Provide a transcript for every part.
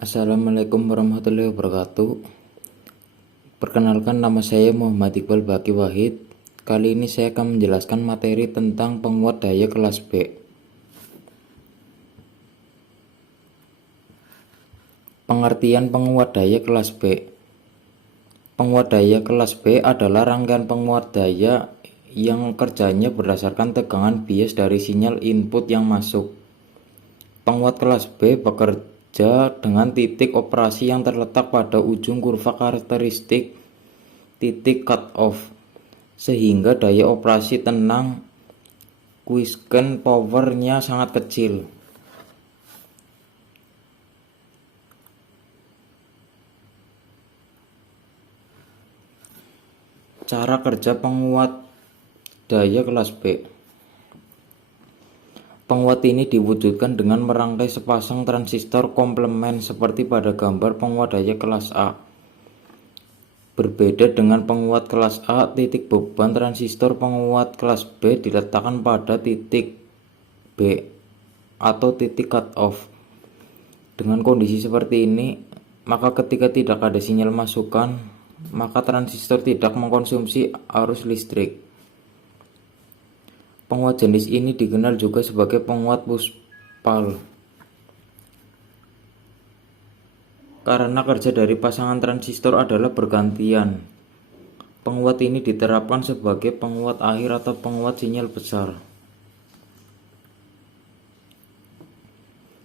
Assalamualaikum warahmatullahi wabarakatuh. Perkenalkan, nama saya Muhammad Iqbal Baki Wahid. Kali ini saya akan menjelaskan materi tentang penguat daya kelas B. Pengertian penguat daya kelas B. Penguat daya kelas B adalah rangkaian penguat daya yang kerjanya berdasarkan tegangan bias dari sinyal input yang masuk. Penguat kelas B bekerja dengan titik operasi yang terletak pada ujung kurva karakteristik titik cut off, sehingga daya operasi tenang quiescent power-nya sangat kecil. Cara kerja penguat daya kelas B. Penguat ini diwujudkan dengan merangkai sepasang transistor komplemen seperti pada gambar penguat daya kelas A. Berbeda dengan penguat kelas A, titik beban transistor penguat kelas B diletakkan pada titik B atau titik cut off. Dengan kondisi seperti ini, maka ketika tidak ada sinyal masukan, maka transistor tidak mengkonsumsi arus listrik. Penguat jenis ini dikenal juga sebagai penguat push-pull, karena kerja dari pasangan transistor adalah bergantian. Penguat ini diterapkan sebagai penguat akhir atau penguat sinyal besar.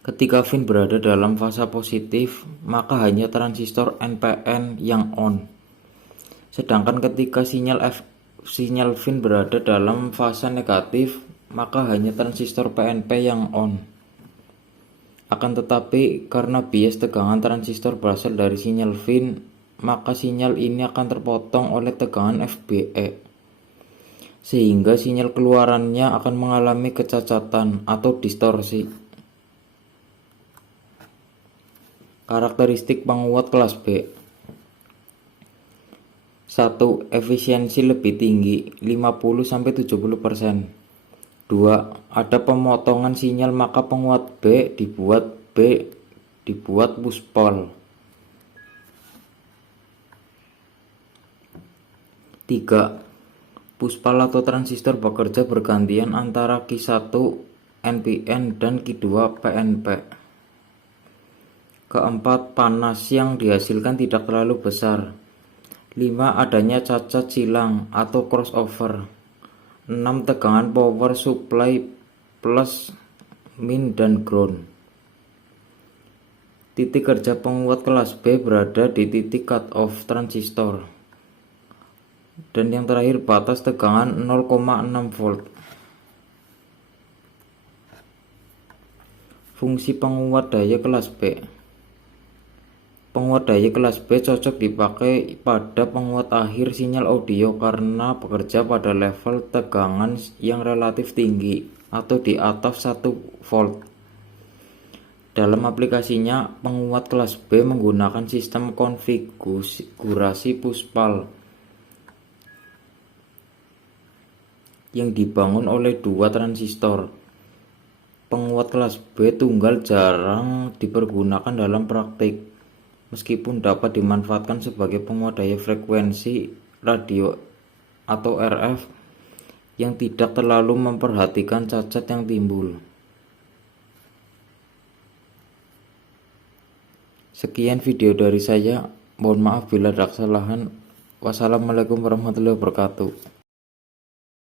Ketika fin berada dalam fasa positif, maka hanya transistor NPN yang on. Sedangkan ketika sinyal fin berada dalam fase negatif, maka hanya transistor PNP yang on. Akan tetapi, karena bias tegangan transistor berasal dari sinyal fin, maka sinyal ini akan terpotong oleh tegangan FBE, sehingga sinyal keluarannya akan mengalami kecacatan atau distorsi. Karakteristik penguat kelas B. 1. Efisiensi lebih tinggi, 50-70%. 2. Ada pemotongan sinyal, maka penguat B dibuat push-pull. 3. Push-pull atau transistor bekerja bergantian antara Q1 NPN dan Q2 PNP. 4. Panas yang dihasilkan tidak terlalu besar. 5. Adanya cacat silang atau crossover. 6. Tegangan power supply plus min dan ground. Titik kerja penguat kelas B berada di titik cut off transistor. Dan yang terakhir, batas tegangan 0,6 volt. Fungsi penguat daya kelas B. Penguat daya kelas B cocok dipakai pada penguat akhir sinyal audio karena bekerja pada level tegangan yang relatif tinggi atau di atas 1 volt. Dalam aplikasinya, penguat kelas B menggunakan sistem konfigurasi push-pull yang dibangun oleh dua transistor. Penguat kelas B tunggal jarang dipergunakan dalam praktik, meskipun dapat dimanfaatkan sebagai penguat daya frekuensi radio atau RF yang tidak terlalu memperhatikan cacat yang timbul. Sekian video dari saya, mohon maaf bila ada kesalahan. Wassalamualaikum warahmatullahi wabarakatuh.